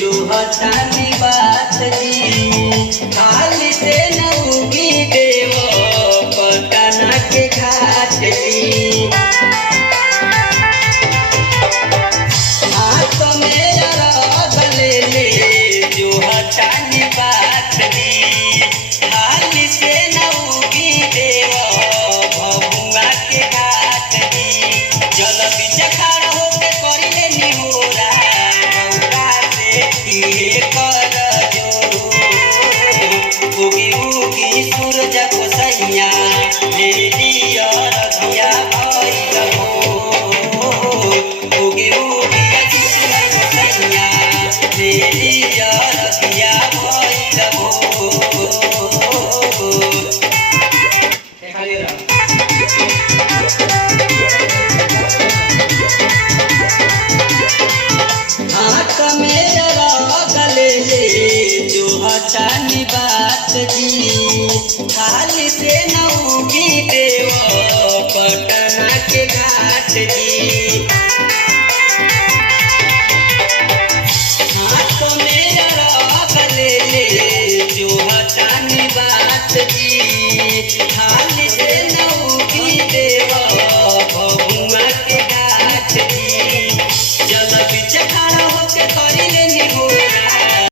जो हटानी बात जी खाली से नौगी देव पटना के घाट जी हाथ मेरा रगले ले जो हटानी बात जी खाली से नौगी देव भगुआ के घाट जी जल बीच खड़ा होके करिले निहोरा गौरा से किए कर जो उगी उगी सूरज को सैया ले लिया रखिया भइल हो उगी उगी सूरज को सैया ले लिया रखिया भइल हो खाली रह हाथ मेरा गले ले जो हटानी बात जी खाली से